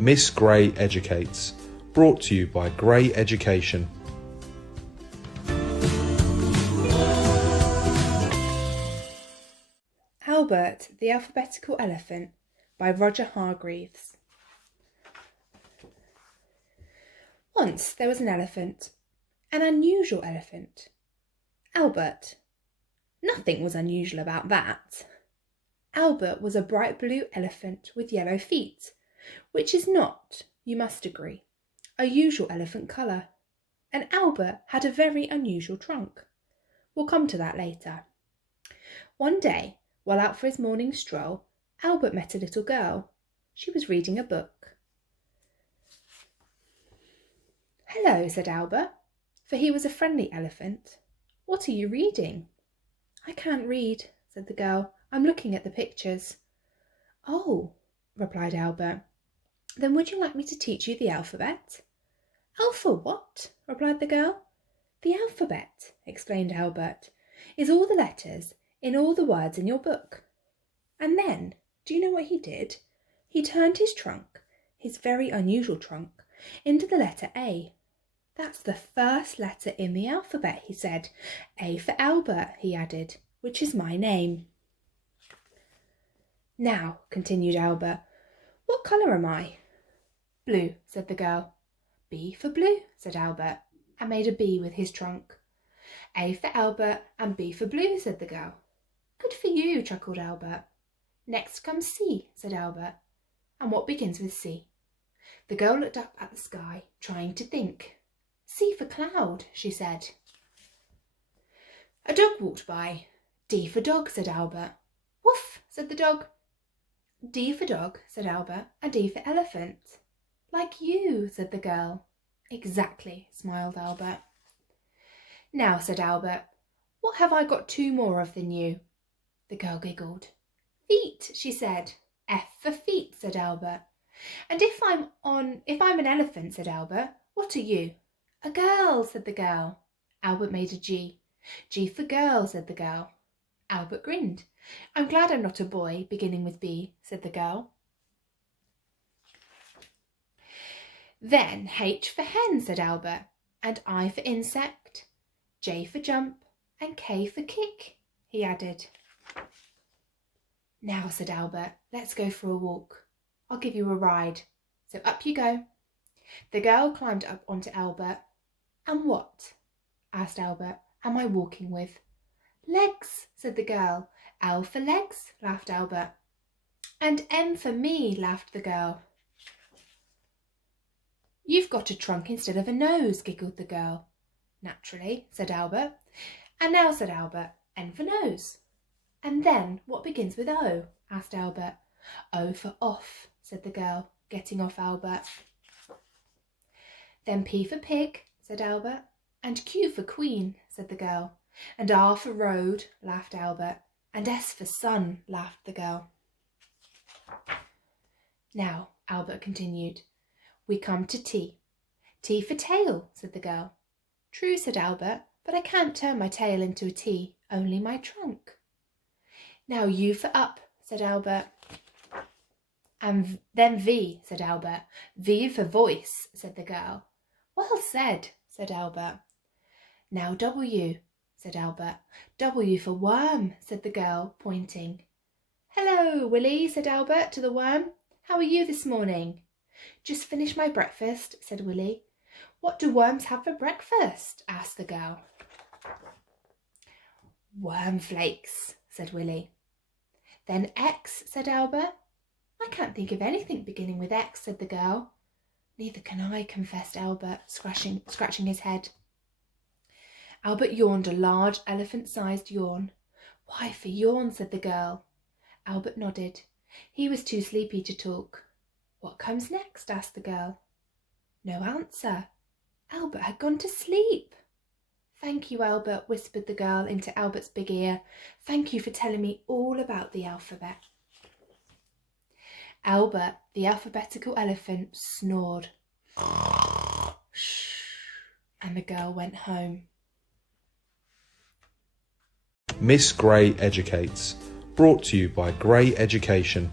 Miss Gray Educates, brought to you by Gray Education. Albert the Alphabetical Elephant by Roger Hargreaves. Once there was an elephant, an unusual elephant. Albert. Nothing was unusual about that. Albert was a bright blue elephant with yellow feet, which is not, you must agree, a usual elephant colour. And Albert had a very unusual trunk. We'll come to that later. One day, while out for his morning stroll, Albert met a little girl. She was reading a book. "Hello," said Albert, for he was a friendly elephant. "What are you reading?" "I can't read," said the girl. "I'm looking at the pictures." "Oh," replied Albert. "Then would you like me to teach you the alphabet?" "Alpha what?" replied the girl. "The alphabet," explained Albert, "is all the letters in all the words in your book." And then, do you know what he did? He turned his trunk, his very unusual trunk, into the letter A. "That's the first letter in the alphabet," he said. "A for Albert," he added, "which is my name." "Now," continued Albert, "what colour am I?" "Blue," said the girl. "B for blue," said Albert, and made a B with his trunk. "A for Albert and B for blue," said the girl. "Good for you," chuckled Albert. "Next comes C," said Albert. "And what begins with C?" The girl looked up at the sky, trying to think. "C for cloud," she said. A dog walked by. "D for dog," said Albert. "Woof," said the dog. "D for dog," said Albert, "and E for elephant." "Like you," said the girl. "Exactly," smiled Albert. "Now," said Albert, "what have I got two more of than you?" The girl giggled. "Feet," she said. "F for feet," said Albert. "And if I'm an elephant," said Albert, "what are you?" "A girl," said the girl. Albert made a G. "G for girl," said the girl. Albert grinned. "I'm glad I'm not a boy, beginning with B," said the girl. "Then H for hen," said Albert, "and I for insect, J for jump, and K for kick," he added. "Now," said Albert, "let's go for a walk. I'll give you a ride. So up you go." The girl climbed up onto Albert. "And what," asked Albert, "am I walking with?" "Legs," said the girl. "L for legs," laughed Albert. "And M for me," laughed the girl. "You've got a trunk instead of a nose," giggled the girl. "Naturally," said Albert. "And now," said Albert, "N for nose." "And then what begins with O?" asked Albert. "O for off," said the girl, getting off Albert. "Then P for pig," said Albert. "And Q for queen," said the girl. "And R for road," laughed Albert. "And S for sun," laughed the girl. "Now," Albert continued, "we come to T. T for tail," said the girl. "True," said Albert, "but I can't turn my tail into a T, only my trunk." "Now U for up," said Albert. "And then V," said Albert. "V for voice," said the girl. "Well said," said Albert. "Now W," said Albert. "W for worm," said the girl, pointing. "Hello, Willie," said Albert to the worm. "How are you this morning?" "Just finished my breakfast," said Willie. "What do worms have for breakfast?" asked the girl. "Worm flakes," said Willie. "Then X," said Albert. "I can't think of anything beginning with X," said the girl. "Neither can I," confessed Albert, scratching his head. Albert yawned a large elephant-sized yawn. "Y for yawn," said the girl. Albert nodded. He was too sleepy to talk. "What comes next?" asked the girl. No answer. Albert had gone to sleep. "Thank you, Albert," whispered the girl into Albert's big ear. "Thank you for telling me all about the alphabet." Albert, the alphabetical elephant, snored. And the girl went home. Miss Gray Educates, brought to you by Gray Education.